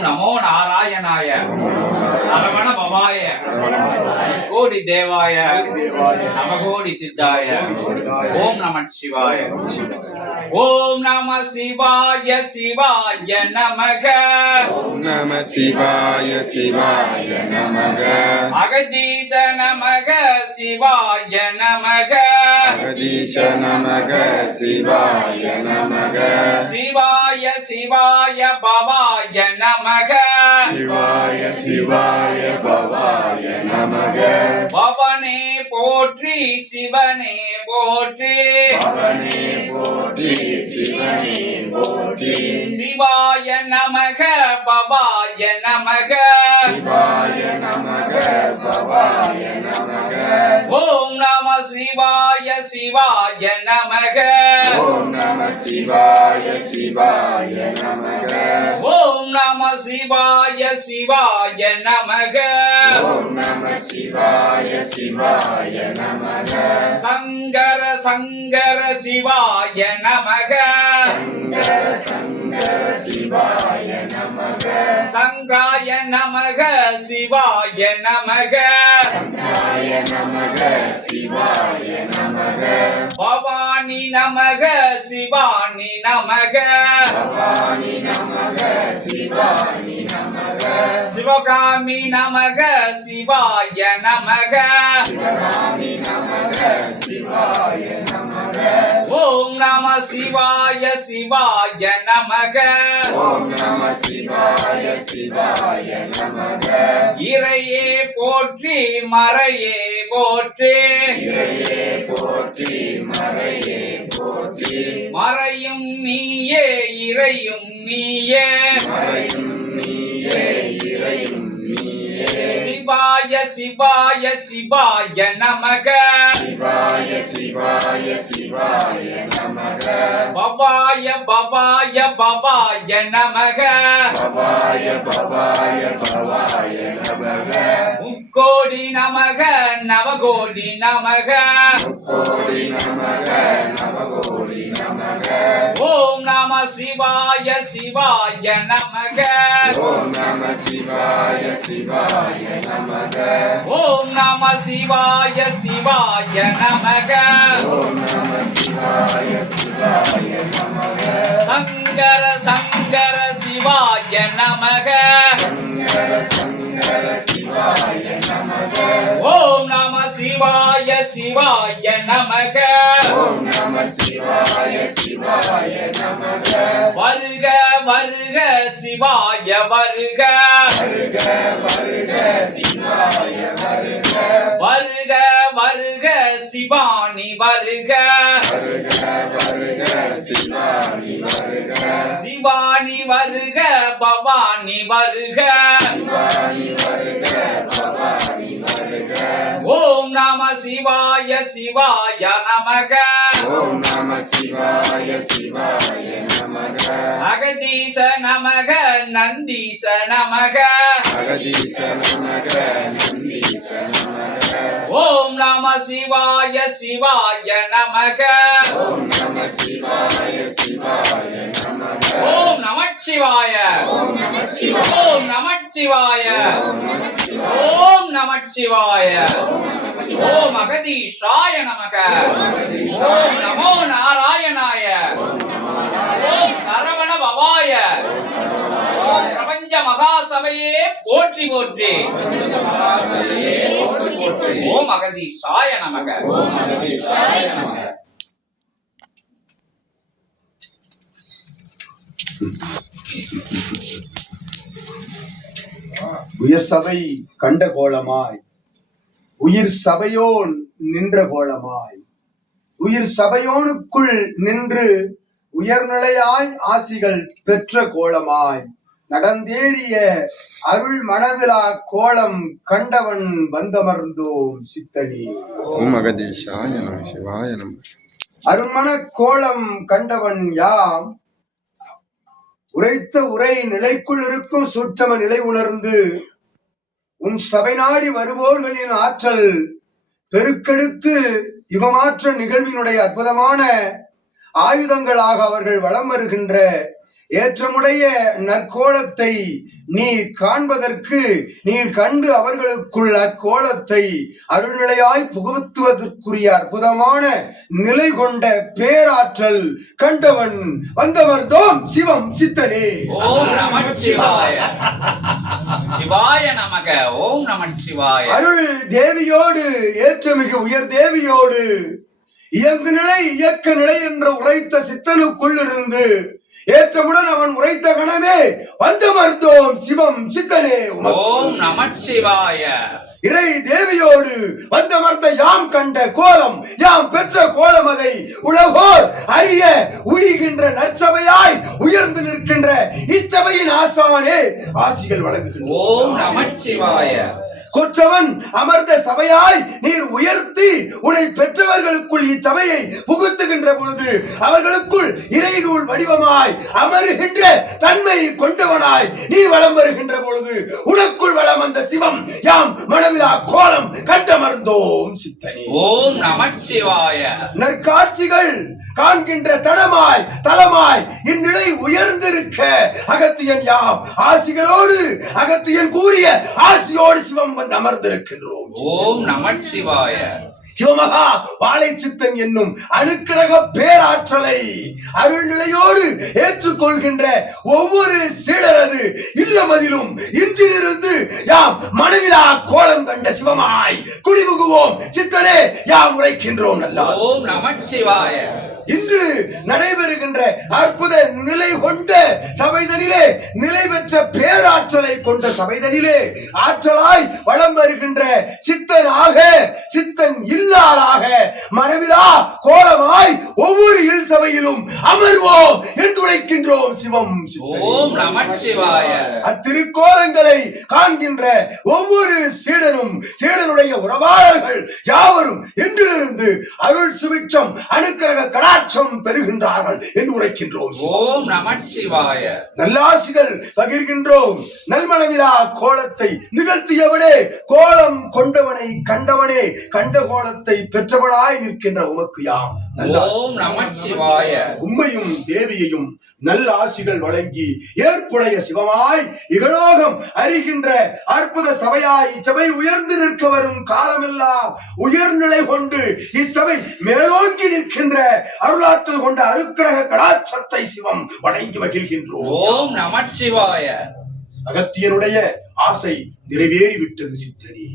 ஓம் நமோ நாராயணாய சரவண பவாய கோடி தேவாய நமகோடி சித்தாய ஓம் நம சிவாய ஓம் நம சிவாய சிவாய நமக ஓம் நம சிவாய சிவாய நமக அகதீச நமக சிவாய நமக அகதீச நமக சிவாய நமக சிவாய சிவாய பவாய நமக சிவாய சிவாய பவாய நமக பவனே போற்றி சிவனே போற்றி பவனே போற்றி சிவனே போற்றி சிவாய நமக பவாய நமக சிவாய நமக பவாய நமக ஓம் நம சிவாய சிவாய நமக ஓம் நம சிவாய சிவாய நமக ஓம் நம சிவாய சிவாய நமக ஓம் நம சிவாய சிவாய நமக சங்கர சங்கர சிவாய நமக சங்கர சங்கர சிவாய நமக சங்கராய நமக சிவாய நமக சங்கராய நமக சிவாய நமக பவானி நமக சிவானி நமக பவானி நமக சிவானி நமக சிவகாமி நமக சிவாய நமக சிவகாமி நமக சிவாய நமக ஓம் நம சிவாய சிவாய நமக ஓம் நம சிவாய சிவாய நமக இறையே போற்றி மறையே போற்றி இறையே போற்றி மறையே போற்றி மறையும் நீயே இறையும் நீயே மறையும் நீயே இறையும் நீயே சிவாய சிவாய சிவாய நமக சிவாய சிவாய சிவாய நமக பவாய பவாய பவாய நமக பவாய பவாய பவாய நமக முக்கோடி நமக நவகோடி நமக முக்கோடி நமக நவகோடி நமக ஓம் நம சிவாய சிவாய நமக ஓம் நம சிவாய சிவாய நமக ஓம் நம சிவாய சிவாய நமக ஓம் நம சிவாய சிவாய நமக சங்கர சங்கர சிவாய நமக சங்கர சங்கர சிவாய நமக ஓம் நம சிவாய சிவாய நமக ஓம் நம சிவாய சிவாய நமக வருக வருக சிவாய வருக வருக வருக சிவாய வருக வருக வருக சிவானி வருக வருக வருக சிவானி வருக சிவானி வருக பவானி வருக சிவானி வருக பவானி வருக ஓம் நம சிவாய சிவாய நமக ஓம் நம சிவாய சிவாய நமக அகதீச நமக நந்தீச நமக அகதீச நமக நந்தீச நமக ஓம் நம சிவாய சிவாய நமக ஓம் நம சிவாய சிவாய நமக ஓம் நமச்சிவாய ஓம் நம சிவாய ஓம் நமச்சிவாய ஓம் நம சிவாய ஓம் நமச்சிவாய ஓம் அகதீஷாய நமக ஓம் நமோ நாராயணாய ஓம் சரவண பவாய ஓம் பிரபஞ்ச மகாசபையே போற்றி போற்றி ஓம் அகதீஷாய நமக ஓம் அகதீசாய நமக உயர் சபை கண்ட கோலமாய் உயிர் சபையோன் நின்ற கோலமாய் உயிர் சபையோனுக்குள் நின்று உயர்நிலையாய் ஆசிகள் பெற்ற கோலமாய் நடந்தேறிய அருள் மணவிழா கோலம் கண்டவன் வந்தமர்ந்தோம் சித்தனி. ஓம் அகதீசாய நம சிவாய நம அருண்மன கோலம் கண்டவன் யாம் உரைத்த உரை நிலைக்குள் இருக்கும் சூட்சம நிலை உணர்ந்து உன் சபை நாடி வருவோர்களின் ஆற்றல் பெருக்கெடுத்து யுகமாற்ற நிகழ்வினுடைய அற்புதமான ஆயுதங்களாக அவர்கள் வலம் வருகின்ற ஏற்றமுடைய நற்கோலத்தை நீர் காண்பதற்கு நீர் கண்டு அவர்களுக்குள் அக்கோலத்தை அருள்நிலையாய் புகுத்துவதற்குரிய அற்புதமான நிலை கொண்ட பேராற்றல் கண்டவன் வந்தவர்தோம் சிவம் சித்தனே. ஓம் நமச்சிவாய. சிவாய நமக. ஓம் நமச்சிவாய. அருள் தேவியோடு ஏற்றமிகு உயர் தேவியோடு இயங்கு நிலை இயக்க நிலை என்று உரைத்த சித்தனுக்குள் இருந்து ஏற்றமுடன் அவன் உரைத்த கணமே வந்தமர்ந்தோம் சிவம் சித்தனே. ஓம் நமச்சிவாய. இறை தேவியோடு வந்தமர்ந்த யாம் கண்ட கோலம் யாம் பெற்ற கோலம் அதை உலகோர் அறிய உயிர்கின்ற நற்சபையாய் உயர்ந்து நிற்கின்ற இச்சபையின் ஆசானே ஆசிகள் வழங்குகின்றோம். ஓம் நமச்சிவாய. கொற்றவன் அமர்ந்த சபையாய் நீர் உயர்த்தி உன்னை பெற்றவர்களுக்குள் இச்சபையை புகுத்துகின்ற பொழுது அவர்களுக்குள் இறைநூல் வடிவமாய் அமருகின்ற தன்மை கொண்டவனாய் நீ வலம் வருகின்ற பொழுது உனக்குள் வளம் வந்த சிவம் யாம் மனவிலா கோலம் கண்டமர்ந்தோம் சித்தனே. ஓம் நமச்சிவாய. நற்காட்சிகள் காண்கின்ற தடமாய் தலமாய் இந்நிலை உயர்ந்திருக்க அகத்தியன் யாம் ஆசிகளோடு அகத்தியன் கூறிய ஆசியோடு சிவம் வந்து அமர்ந்திருக்கின்றோம். ஓம் நமச்சிவாய. சிவமகா வாழை சித்தன் என்னும் அனுக்கிரக பேராற்றலை அருள்நிலையோடு ஏற்றுக்கொள்கின்ற ஒவ்வொரு சீடரது இல்லமதிலும் இன்றிலிருந்து யாம் மனவிலா கோலம் கண்ட சிவமாய் குடிபுகுவோம் சித்தனே யாம் உரைக்கின்றோம். நல்லா ஓம் நமச்சிவாய. இன்று நடைபெறுகின்ற அற்புத நிலை கொண்ட சபைதனிலே நிலை பெற்ற பேராற்றலை கொண்ட சபைதனிலே ஆற்றலாய் வளம் வருகின்ற சித்தனாக சித்தன் இல்லாதாக மனவிலா கோலமாய் ஒவ்வொரு இல் சபையிலும் அமர்வோம் என்று உரைக்கின்றோம் சிவம் சித்தனே. ஓம் நமச்சிவாய. அத்திருக்கோலங்களை காண்கின்ற ஒவ்வொரு சீடனும் சீடனுடைய உறவாளர்கள் யாவரும் இன்றிலிருந்து அருள் சுபிட்சம் அனுக்கிரக கடாட்சம் பெறுகின்றார்கள் என்று உரைக்கின்றோம். ஓம் நமச்சிவாய. நல்லாசிகள் பகிர்கின்றோம். நல்மனவிலா கோலத்தை நிகழ்த்தியவனே கோலம் கொண்டவனை கண்டவனே கண்ட கோலத்தை பெற்றவனாய் நிற்கின்ற உமக்கு யாம் ஓம் நமச்சிவாய. உம்மையும் தேவியையும் நல்ல ஆசிகள் வழங்கி ஏற்புடைய சிவமாய் இகலோகம் அறிகின்ற அற்புத சபையாய் இச்சபை உயர்ந்து நிற்க வரும் காலமெல்லாம் உயர்நிலை கொண்டு இச்சபை மேலோங்கி நிற்கின்ற அருளாற்றல் கொண்ட அருக்கிரக கடாட்சத்தை சிவம் வணங்கி மகிழ்கின்றோம். ஓம் நமச்சிவாய. அகத்தியனுடைய ஆசை நிறைவேறிவிட்டது சித்தனே.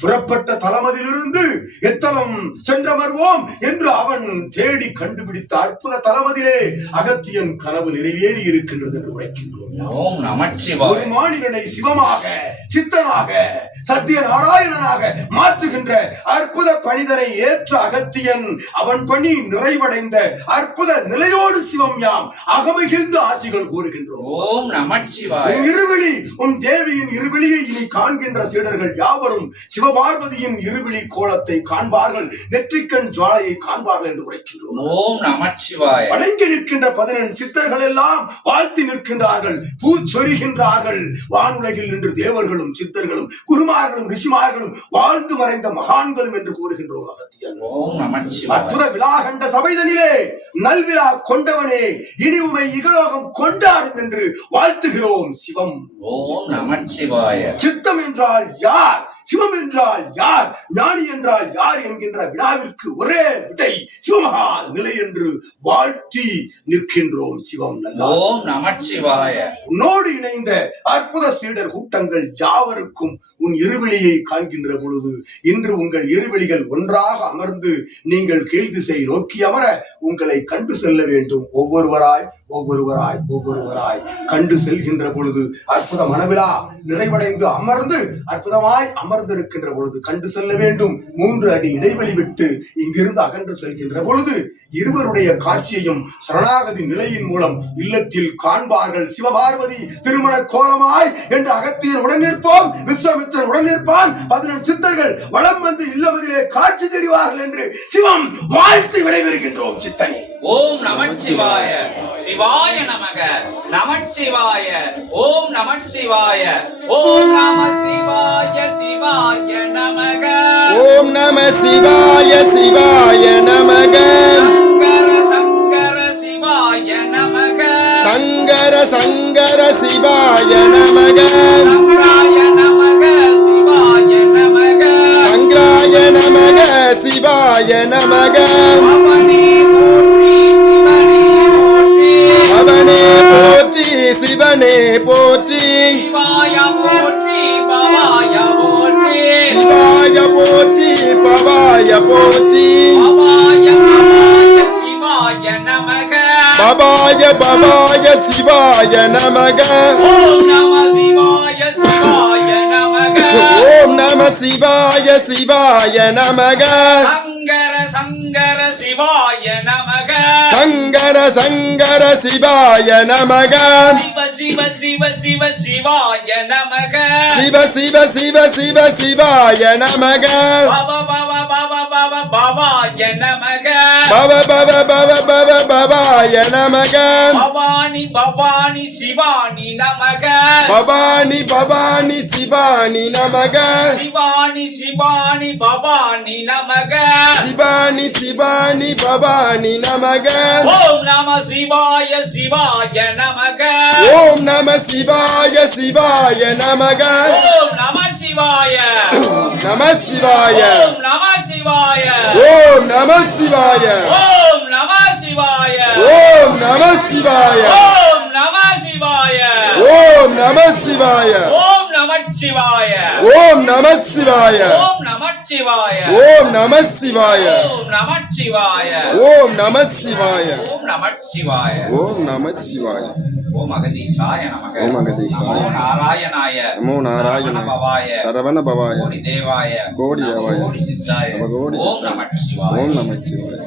புறப்பட்ட தலமதிலிருந்து எத்தலம் சென்றமர்வோம் என்று அவன் தேடி கண்டுபிடித்த அற்புத தலமதிலே அகத்தியன் கனவு நிறைவேறி இருக்கின்றது என்று உரைக்கின்றோம். ஓம் நமச்சிவாய. ஒரு மாநிலனை சிவமாக சித்தனாக சத்திய நாராயணனாக மாற்றுகின்ற அற்புத பணிதனை ஏற்ற அகத்தியன் அவன் பணி நிறைவடைந்த அற்புத நிலையோடு சிவம் யாம் அகமகிழ்ந்து ஆசிகள் கூறுகின்றோம். ஓம் நமச்சிவாய. உன் இருவிழி உன் தேவியின் இருவிழியை இனி காண்கின்ற சீடர்கள் யாவரும் சிவபார்வதியின் இருவிழி கோலத்தை காண்பார்கள், நெற்றிக்கண் ஜுவாலையை காண்பார்கள் என்று உரைக்கின்றோம். ஓம் நமச்சிவாய. வணங்கி நிற்கின்ற 14 சித்தர்கள் எல்லாம் வாழ்த்தி நிற்கின்றார்கள், பூச்சொரிகின்றார்கள். வானுலகில் நின்று தேவர்களும் சித்தர்களும் குருமார்களும் ரிஷிமார்களும் வாழ்ந்து மறைந்த மகான்களும் என்று கூறுகின்றோம். அகத்தியன் ஓம் நமச்சிவாய. அற்புத விழா கண்ட சபைதனிலே நல்விழா கொண்டவனே இனி உமை இகலோகம் கொண்டாடும் என்று வாழ்த்துகிறோம் சிவம். ஓம் நமச்சிவாய. சித்தம் என்றால் யார், சிவம் என்றால் யார், ஞானி என்றால் யார் என்கின்ற வினாவிற்கு ஒரே விடை சிவமகா நிலை என்று வாழ்த்தி நிற்கின்றோம் சிவம். ஓம் நமச்சிவாய. உன்னோடு இணைந்த அற்புத சீடர் கூட்டங்கள் யாவருக்கும் உன் இருவிழியை காண்கின்ற பொழுது இன்று உங்கள் இருவிழிகள் ஒன்றாக அமர்ந்து நீங்கள் கீழ் திசை நோக்கி அமர உங்களை கண்டு செல்ல வேண்டும். ஒவ்வொருவராய் ஒவ்வொருவராய் ஒவ்வொருவராய் கண்டு செல்கின்ற பொழுது அற்புத மனவிலா நிறைவடைந்து அமர்ந்து அற்புதமாய் அமர்ந்திருக்கின்ற பொழுது கண்டு செல்ல வேண்டும். 3 அடி இடைவெளி விட்டு இங்கிருந்து அகன்று செல்கின்ற பொழுது இருவருடைய காட்சியையும் சரணாகதி நிலையின் மூலம் இல்லத்தில் காண்பார்கள். சிவபார்வதி திருமண கோலமாய் என்று அகத்தியன் உடன் நிற்போம், விஸ்வாமித்திரன் உடன் நிற்பான், 14 சித்தர்கள் வலம் வந்து இல்லமதிலே காட்சி தெரிவார்கள் என்று சிவம் வாழ்த்து விடைபெறுகின்றோம் சித்தனே. ஓம் நமச்சிவாய. சிவாய நமக. நமச்சிவாய. ஓம் நமச்சிவாய. ஓம் நம சிவாய. சிவாய நமக. ஓம் நம சிவாய சிவாய நமக. சங்கர சங்கர சிவாய நமக. சங்கர சங்கர சிவாய நமக. போற்றி சிவாய போற்றி பவாய போற்றி சிவாய போற்றி பவாய போற்றி பவாய பவாய சிவாய நமக பவாய பவாய சிவாய நமக ஓம் நம சிவாய சிவாய நமக ஓம் நம சிவாய சிவாய நமக சங்கர சங்கர சிவாய நமக சங்கர சங்கர சிவாய நமக சிவ சிவ சிவ சிவ சிவாய நமக சிவ சிவ சிவ சிவ சிவாய நமக பவ பவ பவ பவ பவாய நமக பவ பவ பவ பவ பவாய நமக பவானி பவானி சிவானி நமக பவானி பவானி சிவானி நமக சிவானி சிவானி பவானி நமக சிவானி சிவானி பவானி நமக ஓம் நம சிவாய சிவாய நமக ஓம் நம சிவாய சிவாய நமக ஓம் நம சிவாய நம சிவாய ஓம் நம சிவாய ஓம் நம சிவாய ஓம் நம சிவாய ஓம் நம சிவாய ஓம் நம சிவாய ஓம் நம சிவாய ஓம் நம சிவாய ஓம் நம சிவாய ஓம் நம சிவாய ஓம் நம சிவாய ஓம் நம சிவாய ஓம் நம சிவாய ஓம் நம சிவாய ஓம் நம சிவாய ஓம் அகதீஷாய நமக ஓம் அகதீஷாய. நமோ நாராயணாய நமோ நாராயணாய. சரவண பவாய சரவண பவாய கோடி தேவாய கோடி தேவாய கோடி சித்தாய கோடி ஓம் சித்தாய. நம சிவாய ஓம் நம சிவாய